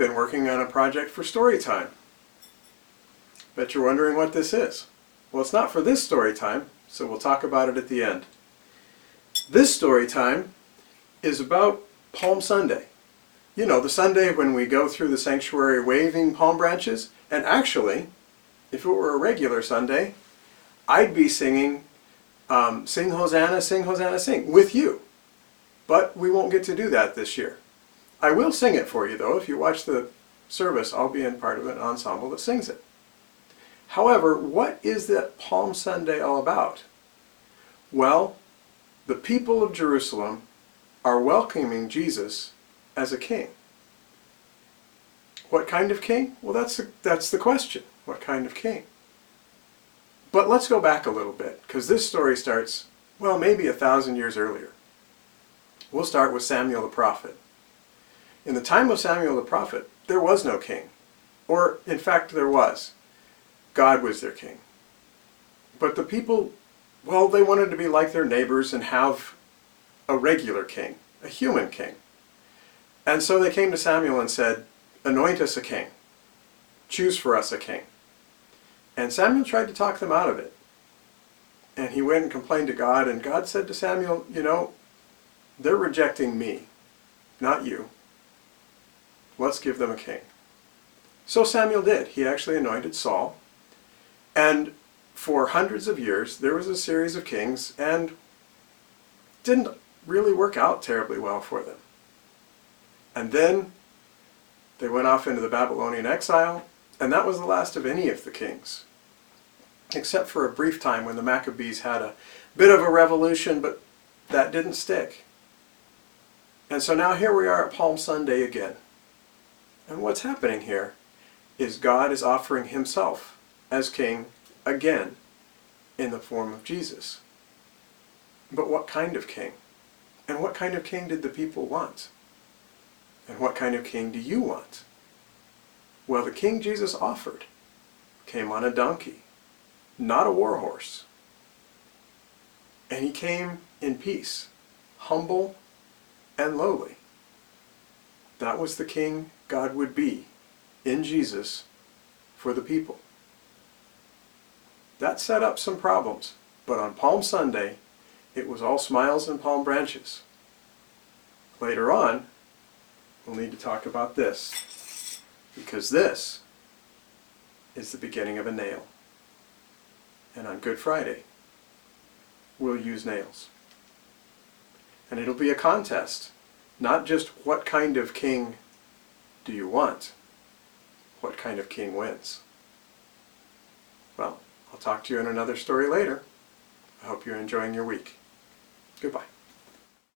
been working on a project for story time. Bet you're wondering what this is. Well, it's not for this story time, so we'll talk about it at the end. This story time is about Palm Sunday. You know, the Sunday when we go through the sanctuary waving palm branches. And actually, if it were a regular Sunday, I'd be singing Sing Hosanna, Sing Hosanna, Sing with you. But we won't get to do that this year. I will sing it for you though. If you watch the service, I'll be in part of an ensemble that sings it. However, what is that Palm Sunday all about? Well, the people of Jerusalem are welcoming Jesus as a king. What kind of king? Well, that's the question. What kind of king? But let's go back a little bit, because this story starts, well, maybe 1,000 years earlier. We'll start with Samuel the prophet. In the time of Samuel the prophet, there was no king. Or, in fact, there was. God was their king. But the people, well, they wanted to be like their neighbors and have a regular king, a human king. And so they came to Samuel and said, anoint us a king. Choose for us a king. And Samuel tried to talk them out of it. And he went and complained to God, and God said to Samuel, you know, they're rejecting me, not you. Let's give them a king. So Samuel did. He actually anointed Saul. And for hundreds of years, there was a series of kings, and didn't really work out terribly well for them. And then they went off into the Babylonian exile, and that was the last of any of the kings. Except for a brief time when the Maccabees had a bit of a revolution, but that didn't stick. And so now here we are at Palm Sunday again. And what's happening here is God is offering himself as king again in the form of Jesus. But what kind of king? And what kind of king did the people want? And what kind of king do you want? Well, the king Jesus offered came on a donkey, not a war horse. And he came in peace, humble and lowly. That was the king God would be in Jesus for the people. That set up some problems, but on Palm Sunday, it was all smiles and palm branches. Later on, we'll need to talk about this, because this is the beginning of a nail. And on Good Friday, we'll use nails. And it'll be a contest, not just what kind of king do you want, what kind of king wins. Well, I'll talk to you in another story later. I hope you're enjoying your week. Goodbye.